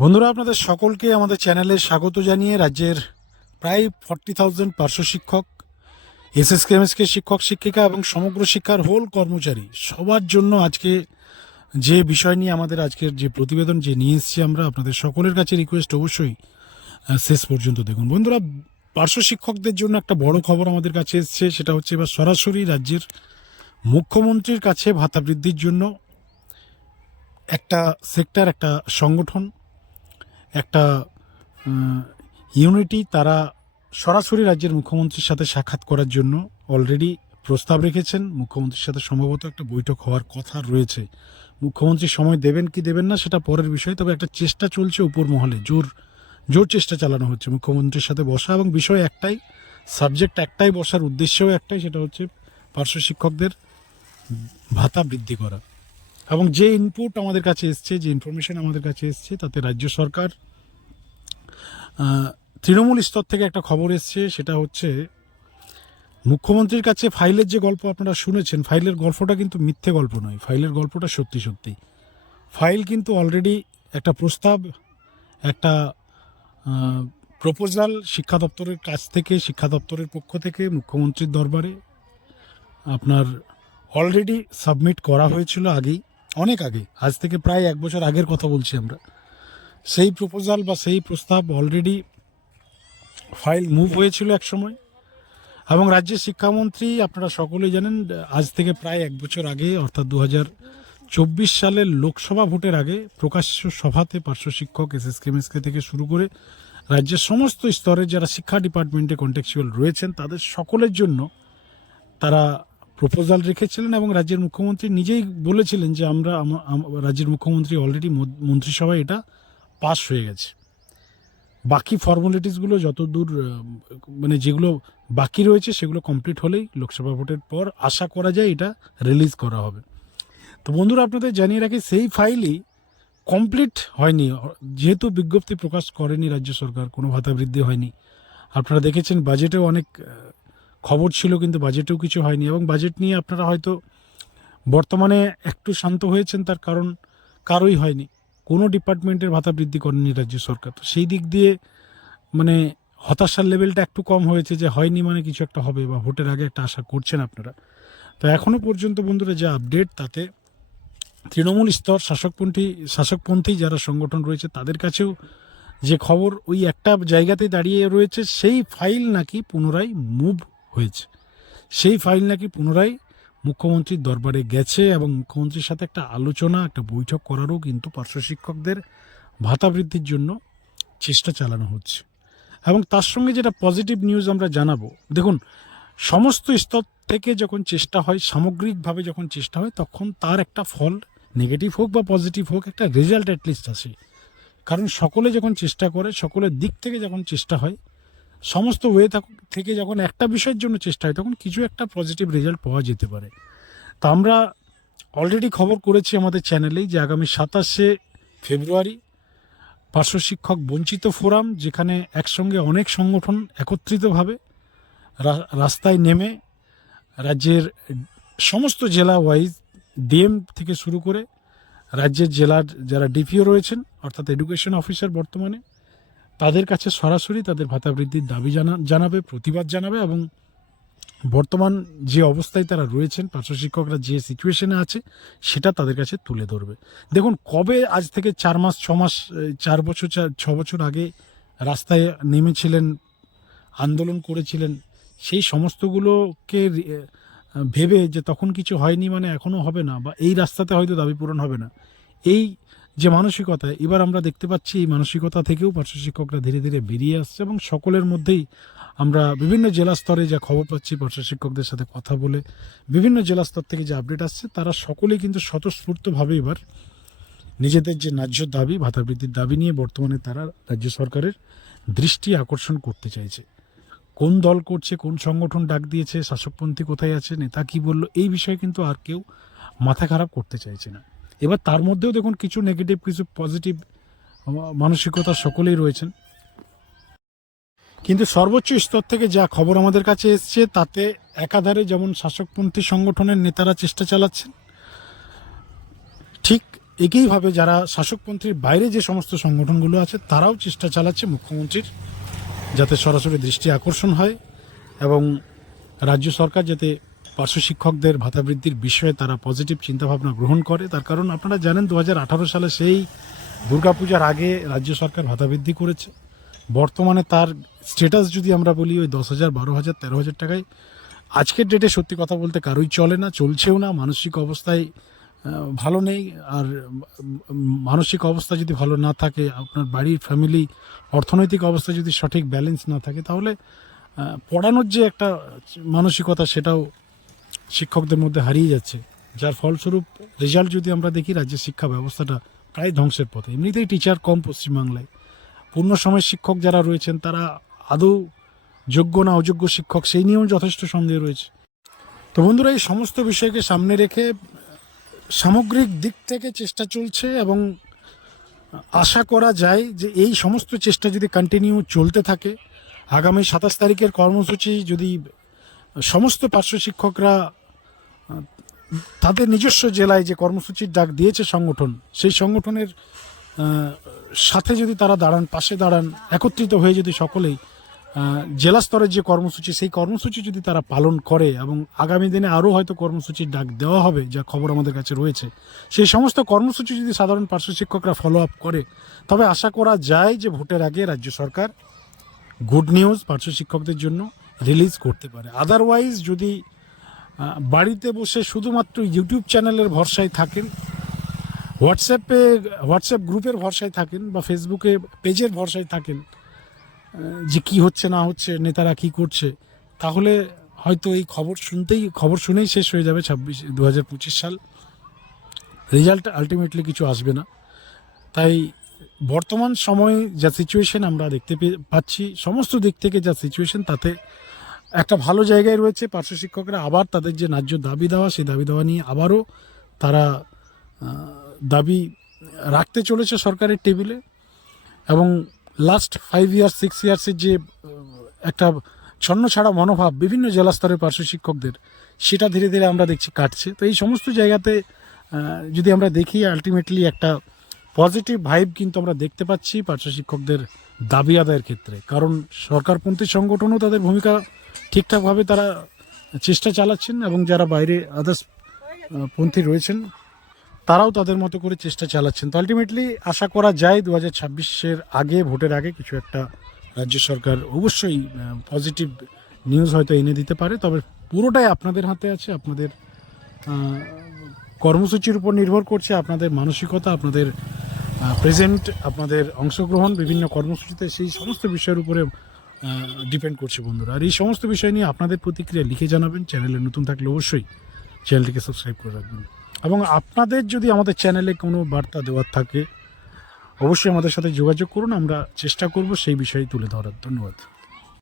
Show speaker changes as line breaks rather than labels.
বন্ধুরা, আপনাদের সকলকে আমাদের চ্যানেলে স্বাগত জানিয়ে রাজ্যের প্রায় ফর্টি থাউজেন্ড পার্শ্ব শিক্ষক এসএসকে এমএসকে শিক্ষক, শিক্ষিকা এবং সমগ্র শিক্ষার হোল কর্মচারী সবার জন্য আজকে যে বিষয় নিয়ে আমাদের আজকের যে প্রতিবেদন যে নিয়ে এসেছি আমরা, আপনাদের সকলের কাছে রিকোয়েস্ট অবশ্যই শেষ পর্যন্ত দেখুন। বন্ধুরা, পার্শ্ব শিক্ষকদের জন্য একটা বড় খবর আমাদের কাছে এসছে, সেটা হচ্ছে এবার সরাসরি রাজ্যের মুখ্যমন্ত্রীর কাছে ভাতা বৃদ্ধির জন্য একটা সেক্টর একটা সংগঠন একটা ইউনিটি তারা সরাসরি রাজ্যের মুখ্যমন্ত্রীর সাথে সাক্ষাৎ করার জন্য অলরেডি প্রস্তাব রেখেছেন। মুখ্যমন্ত্রীর সাথে সম্ভবত একটা বৈঠক হওয়ার কথা রয়েছে। মুখ্যমন্ত্রী সময় দেবেন কি দেবেন না সেটা পরের বিষয়, তবে একটা চেষ্টা চলছে উপর মহলে। জোর জোর চেষ্টা চালানো হচ্ছে মুখ্যমন্ত্রীর সাথে বসা এবং বিষয় একটাই সাবজেক্ট একটাই, বসার উদ্দেশ্যও একটাই, সেটা হচ্ছে পার্শ্ব শিক্ষকদের ভাতা বৃদ্ধি করা। এবং যে ইনপুট আমাদের কাছে এসছে, যে ইনফরমেশন আমাদের কাছে এসছে, তাতে রাজ্য সরকার তৃণমূল স্তর থেকে একটা খবর এসছে, সেটা হচ্ছে মুখ্যমন্ত্রীর কাছে ফাইলের যে গল্প আপনারা শুনেছেন, ফাইলের গল্পটা কিন্তু মিথ্যে গল্প নয়, ফাইলের গল্পটা সত্যি সত্যি। ফাইল কিন্তু অলরেডি একটা প্রস্তাব, একটা প্রপোজাল শিক্ষা দপ্তরের কাছ থেকে, শিক্ষা দপ্তরের পক্ষ থেকে, মুখ্যমন্ত্রীর দরবারে আপনার অলরেডি সাবমিট করা হয়েছিল আগেই। অনেক আগে। আজ থেকে প্রায় এক বছর আগের কথা বলছি আমরা। সেই প্রপোজাল বা সেই প্রস্তাব অলরেডি ফাইল মুভ হয়েছিল এক সময়। এবং রাজ্যের শিক্ষামন্ত্রী, আপনারা সকলেই জানেন, আজ থেকে প্রায় এক বছর আগে, অর্থাৎ দু চব্বিশ সালের লোকসভা ভোটের আগে, প্রকাশ্য সভাতে পার্শ্ব শিক্ষক এস এস কেমএসকে থেকে শুরু করে রাজ্যের সমস্ত স্তরে যারা শিক্ষা ডিপার্টমেন্টে কন্টেক্সুয়াল রয়েছেন, তাদের সকলের জন্য তারা প্রপোজাল রেখেছিলেন এবং রাজ্যের মুখ্যমন্ত্রী নিজেই বলেছিলেন যে আমরা, আম- আম- রাজ্যের মুখ্যমন্ত্রী অলরেডি মন্ত্রিসভায় এটা পাস হয়ে গেছে। বাকি ফর্মালিটিসগুলো যত দূর মানে যেগুলো বাকি রয়েছে সেগুলো কমপ্লিট হলেই লোকসভা ভোটের পর আশা করা যায় এটা রিলিজ করা হবে। তো বন্ধুরা, আপনাদের জানিয়ে রাখি, সেই ফাইলই কমপ্লিট হয়নি। যেহেতু বিজ্ঞপ্তি প্রকাশ করেনি রাজ্য সরকার, কোনো ভাতা বৃদ্ধি হয়নি। আপনারা দেখেছেন বাজেটেও অনেক খবর ছিল কিন্তু বাজেটেও কিছু হয়নি এবং বাজেট নিয়ে আপনারা হয়তো বর্তমানে একটু শান্ত হয়েছেন তার কারণ কারোই হয়নি। কোনো ডিপার্টমেন্টের ভাতা বৃদ্ধি করেনি রাজ্য সরকার। তো সেই দিক দিয়ে মানে হতাশার লেভেলটা একটু কম হয়েছে যে হয়নি মানে কিছু একটা হবে বা ভোটের আগে একটা আশা করছেন আপনারা। তো এখনও পর্যন্ত বন্ধুরা যে আপডেট তাতে তৃণমূল স্তর, শাসকপন্থী শাসকপন্থী যারা সংগঠন রয়েছে তাদের কাছেও যে খবর ওই একটা জায়গাতে দাঁড়িয়ে রয়েছে, সেই ফাইল নাকি পুনরায় মুভ হয়েছে। সেই ফাইল নাকি পুনরায় মুখ্যমন্ত্রীর দরবারে গেছে এবং মুখ্যমন্ত্রীর সাথে একটা আলোচনা, একটা বৈঠক করারও কিন্তু পার্শ্ব শিক্ষকদের ভাতা বৃদ্ধির জন্য চেষ্টা চালানো হচ্ছে। এবং তার সঙ্গে যেটা পজিটিভ নিউজ আমরা জানাব, দেখুন, সমস্ত স্তর থেকে যখন চেষ্টা হয়, সামগ্রিকভাবে যখন চেষ্টা হয়, তখন তার একটা ফল নেগেটিভ হোক বা পজিটিভ হোক, একটা রেজাল্ট অ্যাটলিস্ট আসে। কারণ সকলে যখন চেষ্টা করে, সকলের দিক থেকে যখন চেষ্টা হয় সমস্ত ওয়ে থেকে যখন একটা বিষয়ের জন্য চেষ্টা হয়, তখন কিছু একটা পজিটিভ রেজাল্ট পাওয়া যেতে পারে। তা আমরা অলরেডি খবর করেছি আমাদের চ্যানেলেই যে আগামী সাতাশে ফেব্রুয়ারি পার্শ্ব শিক্ষক বঞ্চিত ফোরাম যেখানে একসঙ্গে অনেক সংগঠন একত্রিতভাবে রাস্তায় নেমে রাজ্যের সমস্ত জেলা ওয়াইজ ডিএম থেকে শুরু করে রাজ্যের জেলার যারা ডিপিও রয়েছেন, অর্থাৎ এডুকেশন অফিসার বর্তমানে তাদের কাছে সরাসরি তাদের ভাতা বৃদ্ধির দাবি জানা, জানাবে, প্রতিবাদ জানাবে এবং বর্তমান যে অবস্থায় তারা রয়েছেন, পার্শ্ব শিক্ষকরা যে সিচুয়েশনে আছে, সেটা তাদের কাছে তুলে ধরবে। দেখুন, কবে আজ থেকে চার মাস, ছ মাস, চার বছর ছ বছর আগে রাস্তায় নেমেছিলেন, আন্দোলন করেছিলেন, সেই সমস্তগুলোকে ভেবে যে তখন কিছু হয়নি মানে এখনও হবে না বা এই রাস্তাতে হয়তো দাবি পূরণ হবে না, এই যে মানসিকতা, এবার আমরা দেখতে পাচ্ছি এই মানসিকতা থেকেও পার্শ্ব শিক্ষকরা ধীরে ধীরে বেরিয়ে আসছে এবং সকলের মধ্যেই আমরা বিভিন্ন জেলা স্তরে যা খবর পাচ্ছি পার্শ্ব শিক্ষকদের সাথে কথা বলে, বিভিন্ন জেলা স্তর থেকে যে আপডেট আসছে, তারা সকলেই কিন্তু স্বতঃস্ফূর্তভাবে এবার নিজেদের যে ন্যায্য দাবি, ভাতা বৃদ্ধির দাবি নিয়ে বর্তমানে তারা রাজ্য সরকারের দৃষ্টি আকর্ষণ করতে চাইছে। কোন দল করছে, কোন সংগঠন ডাক দিয়েছে, শাসকপন্থী কোথায় আছে, নেতা কি বলল, এই বিষয়ে কিন্তু আর কেউ মাথা খারাপ করতে চাইছে না। এবার তার মধ্যেও দেখুন কিছু নেগেটিভ কিছু পজিটিভ মানসিকতা সকলেই রয়েছেন। কিন্তু সর্বোচ্চ স্তর থেকে যা খবর আমাদের কাছে এসছে, তাতে একাধারে যেমন শাসকপন্থী সংগঠনের নেতারা চেষ্টা চালাচ্ছেন, ঠিক একইভাবে যারা শাসকপন্থীর বাইরে যে সমস্ত সংগঠনগুলো আছে, তারাও চেষ্টা চালাচ্ছে মুখ্যমন্ত্রীর, যাতে সরাসরি দৃষ্টি আকর্ষণ হয় এবং রাজ্য সরকার যাতে পার্শ্ব শিক্ষকদের ভাতা বৃদ্ধির বিষয়ে তারা পজিটিভ চিন্তাভাবনা গ্রহণ করে। তার কারণ আপনারা জানেন দু হাজার আঠারো সালে সেই দুর্গাপূজার আগে রাজ্য সরকার ভাতা বৃদ্ধি করেছে। বর্তমানে তার স্টেটাস যদি আমরা বলি, ওই দশ হাজার, বারো হাজার, তেরো হাজার টাকায়। আজকের ডেটে সত্যি কথা বলতে কারোই চলে না, চলছেও না, মানসিক অবস্থায় ভালো নেই। আর মানসিক অবস্থা যদি ভালো না থাকে, আপনার বাড়ির ফ্যামিলি অর্থনৈতিক অবস্থা যদি সঠিক ব্যালেন্স না থাকে, তাহলে পড়ানোর যে একটা মানসিকতা, সেটাও শিক্ষকদের মধ্যে হারিয়ে যাচ্ছে। যার ফলস্বরূপ রেজাল্ট যদি আমরা দেখি, রাজ্যের শিক্ষা ব্যবস্থাটা প্রায় ধ্বংসের পথে। এমনিতেই টিচার কম পশ্চিমবাংলায়। পূর্ণ সময় শিক্ষক যারা রয়েছেন, তারা আদৌ যোগ্য না অযোগ্য শিক্ষক, সেই নিয়েও যথেষ্ট সন্দেহ রয়েছে। তো বন্ধুরা, এই সমস্ত বিষয়কে সামনে রেখে, সামগ্রিক দিক থেকে চেষ্টা চলছে এবং আশা করা যায় যে এই সমস্ত চেষ্টা যদি কন্টিনিউ চলতে থাকে, আগামী সাতাশ তারিখের কর্মসূচি যদি সমস্ত পার্শ্ব শিক্ষকরা তাদের নিজস্ব জেলায় যে কর্মসূচির ডাক দিয়েছে সংগঠন, সেই সংগঠনের সাথে যদি তারা দাঁড়ান, পাশে দাঁড়ান, একত্রিত হয়ে যদি সকলেই জেলা স্তরের যে কর্মসূচি, সেই কর্মসূচি যদি তারা পালন করে এবং আগামী দিনে আরও হয়তো কর্মসূচির ডাক দেওয়া হবে, যা খবর আমাদের কাছে রয়েছে, সেই সমস্ত কর্মসূচি যদি সাধারণ পার্শ্ব শিক্ষকরা ফলো আপ করে, তবে আশা করা যায় যে ভোটের আগে রাজ্য সরকার গুড নিউজ পার্শ্ব শিক্ষকদের জন্য রিলিজ করতে পারে। আদারওয়াইজ যদি বাড়িতে বসে শুধুমাত্র ইউটিউব চ্যানেলের ভরসায় থাকেন হোয়াটসঅ্যাপে হোয়াটসঅ্যাপ গ্রুপের ভরসায় থাকেন বা ফেসবুকে পেজের ভরসায় থাকেন যে কি হচ্ছে, না হচ্ছে, নেতারা কি করছে, তাহলে হয়তো এই খবর শুনতেই, খবর শুনেই শেষ হয়ে যাবে ছাব্বিশ দু হাজার পঁচিশ সাল। রেজাল্ট আলটিমেটলি কিছু আসবে না। তাই বর্তমান সময়ে যা সিচুয়েশন আমরা দেখতে পাচ্ছি, সমস্ত দিক থেকে যা সিচুয়েশন তাতে একটা ভালো জায়গায় রয়েছে পার্শ্ব শিক্ষকরা আবার তাদের যে ন্যায্য দাবি দেওয়া, সেই দাবি দেওয়া নিয়ে আবারও তারা দাবি রাখতে চলেছে সরকারের টেবিলে এবং লাস্ট ফাইভ ইয়ার্স সিক্স ইয়ার্সের যে একটা ছন্ন ছাড়া মনোভাব বিভিন্ন জেলা স্তরের পার্শ্ব শিক্ষকদের, সেটা ধীরে ধীরে আমরা দেখছি কাটছে। তো এই সমস্ত জায়গাতে যদি আমরা দেখি আলটিমেটলি একটা পজিটিভ ভাইব কিন্তু আমরা দেখতে পাচ্ছি পার্শ্ব শিক্ষকদের দাবি আদায়ের ক্ষেত্রে। কারণ সরকারপন্থী সংগঠনও তাদের ভূমিকা ঠিকঠাকভাবে তারা চেষ্টা চালাচ্ছেন এবং যারা বাইরে আদার্স পন্থী রয়েছেন, তারাও তাদের মতো করে চেষ্টা চালাচ্ছেন। তো আলটিমেটলি আশা করা যায় দু হাজার ছাব্বিশের আগে, ভোটের আগে কিছু একটা রাজ্য সরকার অবশ্যই পজিটিভ নিউজ হয়তো এনে দিতে পারে। তবে পুরোটাই আপনাদের হাতে আছে, আপনাদের কর্মসূচির উপর নির্ভর করছে, আপনাদের মানসিকতা, আপনাদের প্রেজেন্ট আপনাদের অংশগ্রহণ, বিভিন্ন কর্মসূচিতে সেই সমস্ত বিষয়ের উপরে ডিপেন্ড করছে বন্ধুরা। আর এই সমস্ত বিষয় নিয়ে আপনাদের প্রতিক্রিয়া লিখে জানাবেন। চ্যানেলে নতুন থাকলে অবশ্যই চ্যানেলটিকে সাবস্ক্রাইব করে রাখবেন। এবং আপনাদের যদি আমাদের চ্যানেলে কোনো বার্তা দেওয়ার থাকে, অবশ্যই আমাদের সাথে যোগাযোগ করুন। আমরা চেষ্টা করব সেই বিষয়ে তুলে ধরার। ধন্যবাদ।